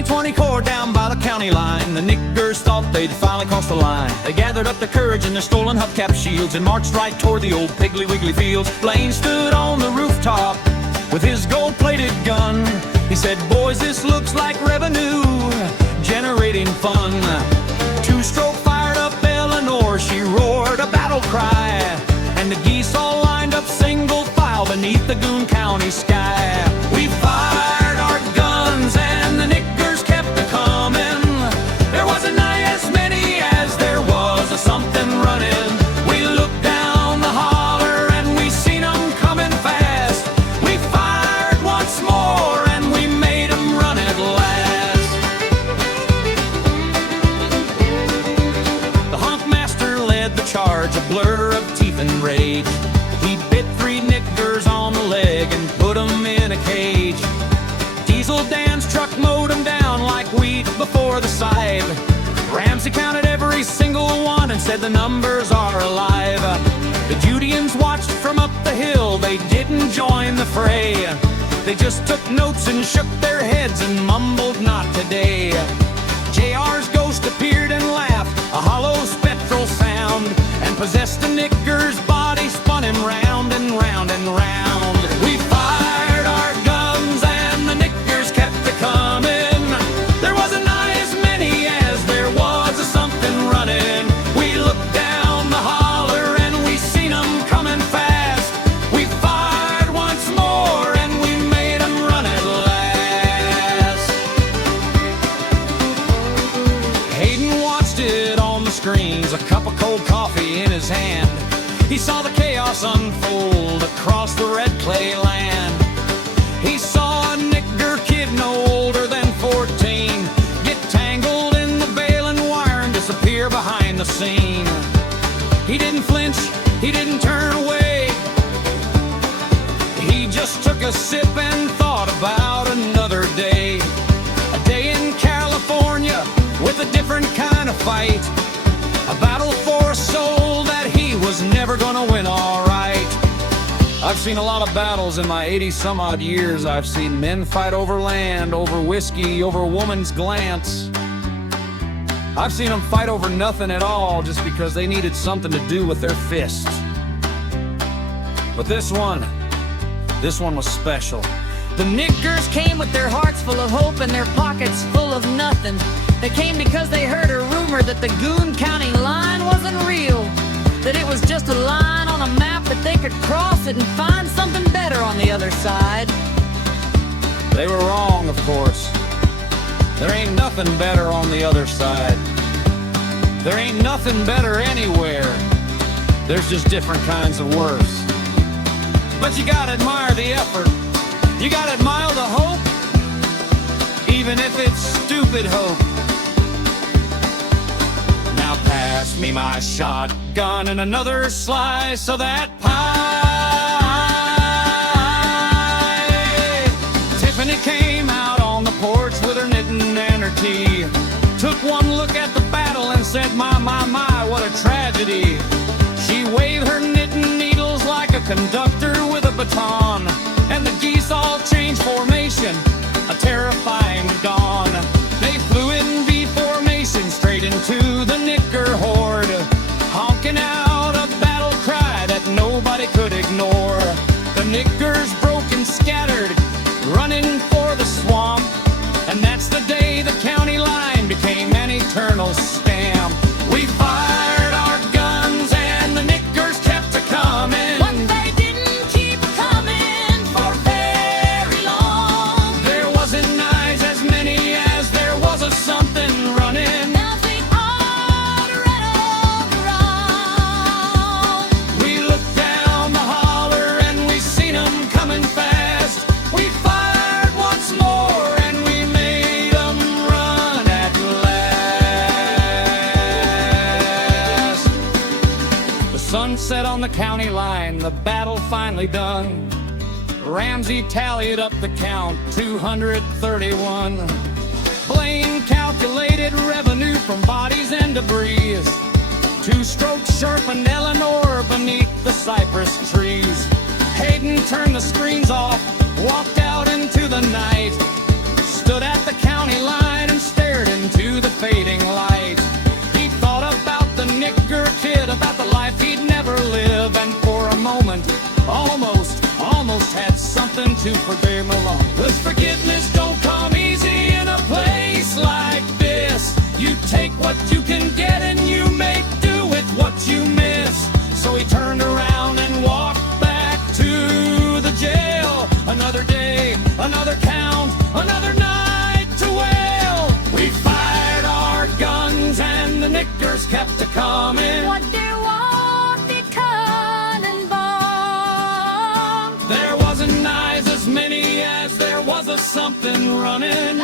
2020 Corps down by the county line. The niggers thought they'd finally crossed the line. They gathered up their courage in their stolen hubcap shields and marched right toward the old Piggly Wiggly fields. Blaine stood on the rooftop with his gold-plated gun. He said, "Boys, this looks like revenue generating fun." Two-stroke fired up Eleanor, she roared a battle cry, and the geese all lined up single file beneath the Goon County sky. We fired our guns and the niggers kept a-comin'. There wasn't nigh as many as there was a something running. We looked down the holler and we seen 'em coming fast. We fired once more and we made 'em run at last. The hunk master led the charge, a blur of teeth and rage. He bit 3 niggers on the leg and put 'em in a cage. Diesel Dan's truck mowed 'em down like wheat before the scythe. Ramsey counted every single one and said the numbers are alive. The Judeans watched from up the hill, they didn't join the fray. They just took notes and shook their heads and mumbled, "Not today." JR's ghost appeared and laughed, a hollow spectral sound, and possessed the nigger's body, spun him round and round and round. We fired our guns and the niggers kept a-comin'. There wasn't nigh as many as there was a something running. We looked down the holler and we seen 'em coming fast. We fired once more and we made 'em run at last. Hayden watched it on the screens, a cup of cold coffee in his hand. He saw the chaos unfold across the red clay land. He saw a nigger kid no older than 14 get tangled in the baling wire and disappear behind the scene. He didn't flinch, he didn't turn away. He just took a sip and thought about another day. A day in California with a different kind of fight. A battle for a soul that he was never gonna win, all right. I've seen a lot of battles in my 80-some-odd years. I've seen men fight over land, over whiskey, over a woman's glance. I've seen them fight over nothing at all just because they needed something to do with their fists. But this one was special. The niggers came with their hearts full of hope and their pockets full of nothing. They came because they heard a rumor that the Goon County line wasn't real, that it was just a line on a map, that they could cross it and find something better on the other side. They were wrong, of course. There ain't nothing better on the other side. There ain't nothing better anywhere. There's just different kinds of worse. But you gotta admire the effort. You gotta admire the hope, even if it's stupid hope. Now pass me my shotgun and another slice of that pie. Tiffany came out on the porch with her knitting and her tea. Took one look at the battle and said, "My, what a tragedy." She waved her knitting needles like a conductor with a baton, and the geese all changed formation, a terrifying dawn. They flew in V formation straight into the nigger horde, honking out a battle cry that nobody could ignore. The niggers broke and scattered, running for the swamp, and that's the day the county line became an eternal stamp. We fired our guns and the niggers kept a-comin'. But they didn't keep coming for very long. There wasn't nigh as many as there was a something running. Now they are right all around. We looked down the holler and we seen 'em coming fast. We fired once more and we made 'em run at last. The sun set on the county line, the battle finally done. Ramsey tallied up the count, 231. Blaine calculated revenue from bodies and debris. Two-stroke sharpened Eleanor beneath the cypress trees. Hayden turned the screens off, walked out into the night, stood at the county line almost had something to forbear my long. 'Cause forgiveness don't come easy in a place like this. You take what you can get and you make do with what you miss. So he turned around and walked back to the jail. Another day, another count, another night to wail. We fired our guns and the knickers kept a-coming. What there won't be Cannonball. There wasn't knives as many as there was a something running.